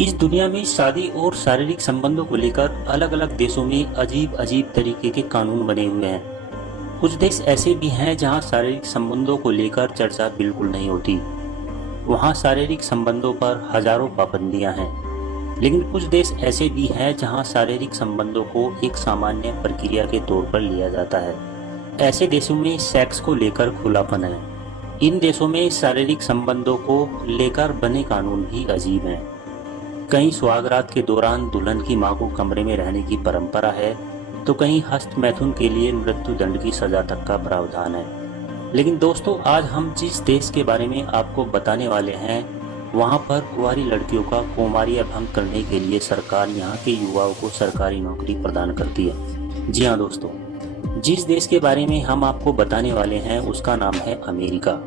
इस दुनिया में शादी और शारीरिक संबंधों को लेकर अलग अलग देशों में अजीब अजीब तरीके के कानून बने हुए हैं। कुछ देश ऐसे भी हैं जहां शारीरिक संबंधों को लेकर चर्चा बिल्कुल नहीं होती। वहां शारीरिक संबंधों पर हजारों पाबंदियां हैं। लेकिन कुछ देश ऐसे भी हैं जहां शारीरिक संबंधों को एक सामान्य प्रक्रिया के तौर पर लिया जाता है। ऐसे देशों में सेक्स को लेकर खुलापन है। इन देशों में शारीरिक संबंधों को लेकर बने कानून भी अजीब हैं। कहीं सुहागरात के दौरान दुल्हन की मां को कमरे में रहने की परंपरा है, तो कहीं हस्त मैथुन के लिए मृत्यु दंड की सजा तक का प्रावधान है। लेकिन दोस्तों, आज हम जिस देश के बारे में आपको बताने वाले हैं, वहां पर कुंवारी लड़कियों का कौमार्य भंग करने के लिए सरकार यहां के युवाओं को सरकारी नौकरी प्रदान करती है। जी हाँ दोस्तों, जिस देश के बारे में हम आपको बताने वाले हैं उसका नाम है अमेरिका।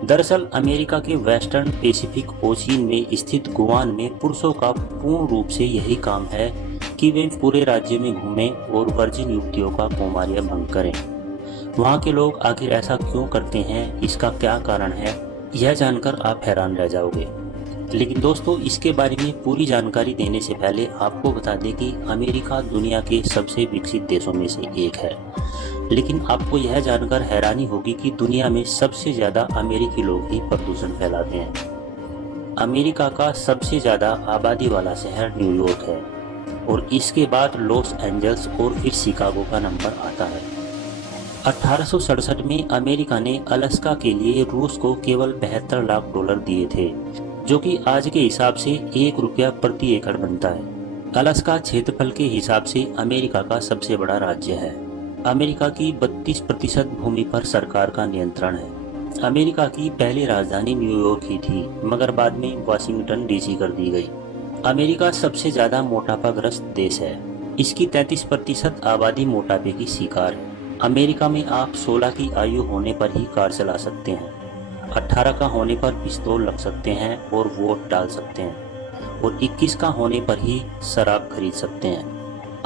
दरअसल अमेरिका के वेस्टर्न पैसिफिक ओशियन में स्थित गुआम में पुरुषों का पूर्ण रूप से यही काम है कि वे पूरे राज्य में घूमें और वर्जिन युवतियों का कौमार्य भंग करें। वहाँ के लोग आखिर ऐसा क्यों करते हैं, इसका क्या कारण है, यह जानकर आप हैरान रह जाओगे। लेकिन दोस्तों, इसके बारे में पूरी जानकारी देने से पहले आपको बता दें कि अमेरिका दुनिया के सबसे विकसित देशों में से एक है। लेकिन आपको यह जानकर हैरानी होगी कि दुनिया में सबसे ज्यादा अमेरिकी लोग ही प्रदूषण फैलाते हैं। अमेरिका का सबसे ज्यादा आबादी वाला शहर न्यूयॉर्क है और इसके बाद लॉस एंजल्स और फिर शिकागो का नंबर आता है। 1867 में अमेरिका ने अलास्का के लिए रूस को केवल 72 लाख डॉलर दिए थे, जो कि आज के हिसाब से 1 रुपया प्रति एकड़ बनता है। अलास्का क्षेत्रफल के हिसाब से अमेरिका का सबसे बड़ा राज्य है। अमेरिका की 32% भूमि पर सरकार का नियंत्रण है। अमेरिका की पहली राजधानी न्यूयॉर्क ही थी, मगर बाद में वाशिंगटन डीसी कर दी गई। अमेरिका सबसे ज्यादा मोटापाग्रस्त देश है। इसकी 33% आबादी मोटापे की शिकार है। अमेरिका में आप 16 की आयु होने पर ही कार चला सकते हैं, 18 का होने पर पिस्तौल रख सकते हैं और वोट डाल सकते हैं, और 21 का होने पर ही शराब खरीद सकते हैं।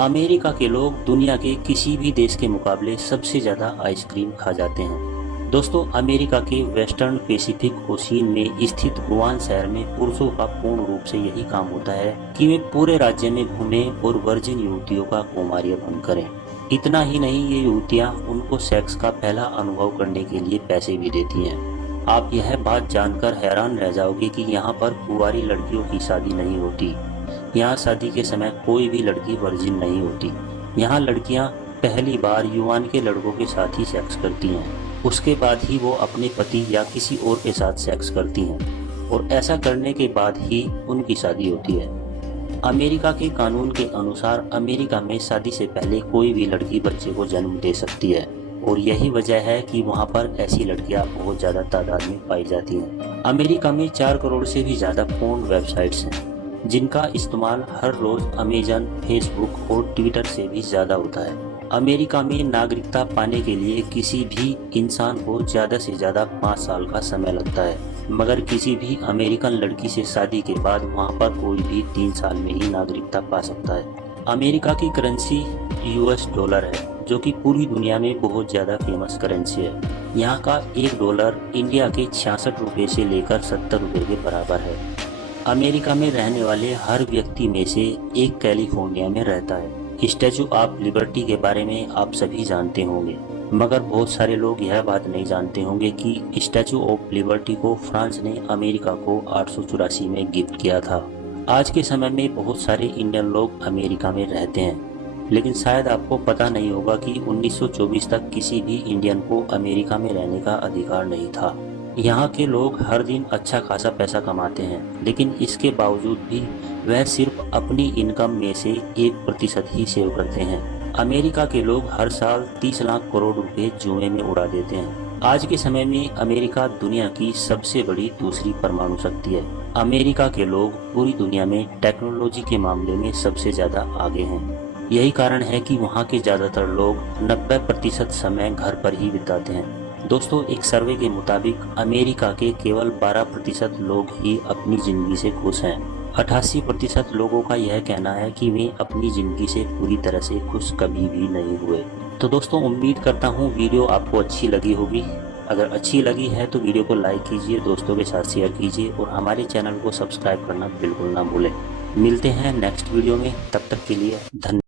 अमेरिका के लोग दुनिया के किसी भी देश के मुकाबले सबसे ज़्यादा आइसक्रीम खा जाते हैं। दोस्तों, अमेरिका के वेस्टर्न पैसिफिक ओशियन में स्थित गुआम शहर में पुरुषों का पूर्ण रूप से यही काम होता है कि वे पूरे राज्य में घूमें और वर्जिन युवतियों का कौमार्य भंग करें। इतना ही नहीं, ये युवतियाँ उनको सेक्स का पहला अनुभव करने के लिए पैसे भी देती हैं। आप यह बात जानकर हैरान रह जाओगे कि यहाँ पर कुंवारी लड़कियों की शादी नहीं होती। यहाँ शादी के समय कोई भी लड़की वर्जिन नहीं होती। यहाँ लड़कियाँ पहली बार युवान के लड़कों के साथ ही सेक्स करती हैं, उसके बाद ही वो अपने पति या किसी और के साथ सेक्स करती हैं, और ऐसा करने के बाद ही उनकी शादी होती है। अमेरिका के कानून के अनुसार अमेरिका में शादी से पहले कोई भी लड़की बच्चे को जन्म दे सकती है, और यही वजह है कि वहाँ पर ऐसी लड़कियाँ बहुत ज़्यादा तादाद में पाई जाती हैं। अमेरिका में 4 करोड़ से भी ज़्यादा पोर्न वेबसाइट्स हैं, जिनका इस्तेमाल हर रोज अमेजन, फेसबुक और ट्विटर से भी ज़्यादा होता है। अमेरिका में नागरिकता पाने के लिए किसी भी इंसान को ज़्यादा से ज़्यादा 5 साल का समय लगता है, मगर किसी भी अमेरिकन लड़की से शादी के बाद वहाँ पर कोई भी 3 साल में ही नागरिकता पा सकता है। अमेरिका की करेंसी यूएस डॉलर है, जो कि पूरी दुनिया में बहुत ज़्यादा फेमस करेंसी है। यहाँ का $1 इंडिया के 66 रुपये से लेकर 70 रुपये के बराबर है। अमेरिका में रहने वाले हर व्यक्ति में से एक कैलिफोर्निया में रहता है। स्टैचू ऑफ लिबर्टी के बारे में आप सभी जानते होंगे, मगर बहुत सारे लोग यह बात नहीं जानते होंगे कि स्टैचू ऑफ लिबर्टी को फ्रांस ने अमेरिका को 884 में गिफ्ट किया था। आज के समय में बहुत सारे इंडियन लोग अमेरिका में रहते हैं, लेकिन शायद आपको पता नहीं होगा कि 1924 तक किसी भी इंडियन को अमेरिका में रहने का अधिकार नहीं था। यहाँ के लोग हर दिन अच्छा खासा पैसा कमाते हैं, लेकिन इसके बावजूद भी वह सिर्फ अपनी इनकम में से 1% ही सेव करते हैं। अमेरिका के लोग हर साल 30 लाख करोड़ रुपए जुए में उड़ा देते हैं। आज के समय में अमेरिका दुनिया की सबसे बड़ी दूसरी परमाणु शक्ति है। अमेरिका के लोग पूरी दुनिया में टेक्नोलॉजी के मामले में सबसे ज्यादा आगे हैं। यही कारण है कि वहाँ के ज्यादातर लोग 90% समय घर पर ही बिताते हैं। दोस्तों, एक सर्वे के मुताबिक अमेरिका के केवल 12% लोग ही अपनी जिंदगी से खुश हैं। 88% लोगों का यह कहना है कि वे अपनी जिंदगी से पूरी तरह से खुश कभी भी नहीं हुए। तो दोस्तों, उम्मीद करता हूँ वीडियो आपको अच्छी लगी होगी। अगर अच्छी लगी है तो वीडियो को लाइक कीजिए, दोस्तों के साथ शेयर कीजिए और हमारे चैनल को सब्सक्राइब करना बिल्कुल ना भूलें। मिलते हैं नेक्स्ट वीडियो में, तब तक के लिए धन्यवाद।